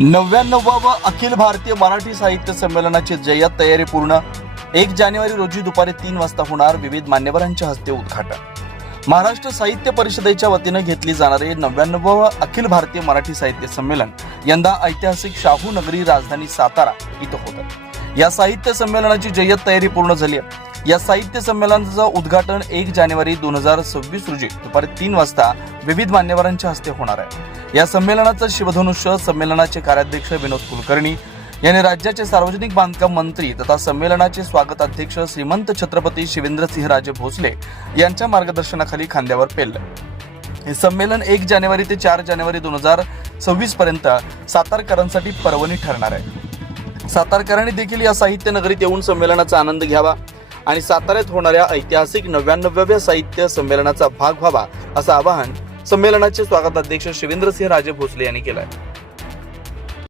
99वा अखिल भारतीय मराठी साहित्य संमेलनाची जय्यत तयारी पूर्ण। 1 जानेवारी रोजी दुपारी 3 वाजता होणार विविध मान्यवरांच्या हस्ते उद्घाटन। महाराष्ट्र साहित्य परिषदेच्या वतीने घेतली जाणारे 99वा अखिल भारतीय मराठी साहित्य संमेलन यंदा ऐतिहासिक शाहू नगरी राजधानी सातारा इथं होतं। या साहित्य संमेलनाची जय्यत तयारी पूर्ण झाली आहे। या साहित्य संमेलनाचं उद्घाटन 1 जानेवारी 2026 रोजी दुपारी 3 वाजता विविध मान्यवरांच्या हस्ते होणार आहे। या संमेलनाचं शिवधनुष्य संमेलनाचे कार्याध्यक्ष विनोद कुलकर्णी यांनी राज्याचे सार्वजनिक बांधकाम मंत्री तथा संमेलनाचे स्वागताध्यक्ष श्रीमंत छत्रपती शिवेंद्रसिंहराजे भोसले यांच्या मार्गदर्शनाखाली खांद्यावर पेललं। हे संमेलन 1 जानेवारी ते 4 जानेवारी 2026 पर्यंत सातारकरांसाठी पर्वणी ठरणार आहे। सातारकरांनी देखील या साहित्य नगरीत येऊन संमेलनाचा आनंद घ्यावा आणि साताऱ्यात होणाऱ्या ऐतिहासिक 99व्या साहित्य संमेलनाचा भाग व्हावा असं आवाहन संमेलनाचे स्वागताध्यक्ष शिवेंद्रसिंहराजे भोसले यांनी केलं आहे।